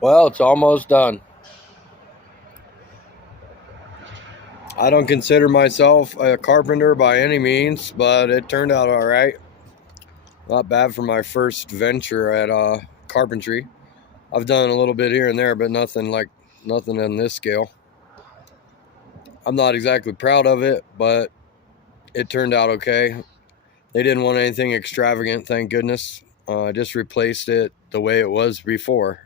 Well, it's almost done. I don't consider myself a carpenter by any means, but it turned out all right. Not bad for my first venture at carpentry. I've done a little bit here and there, but nothing on this scale. I'm not exactly proud of it, but it turned out okay. They didn't want anything extravagant, thank goodness. I just replaced it the way it was before.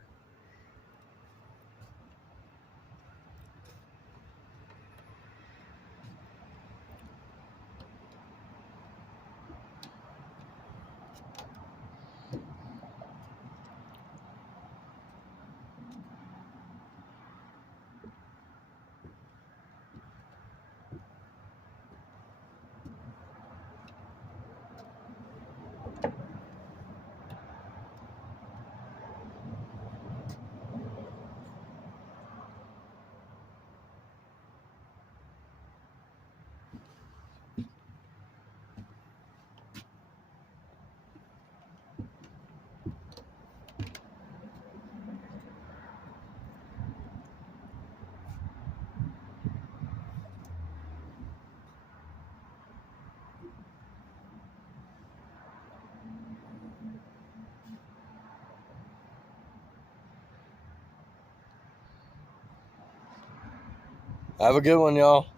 Have a good one, y'all.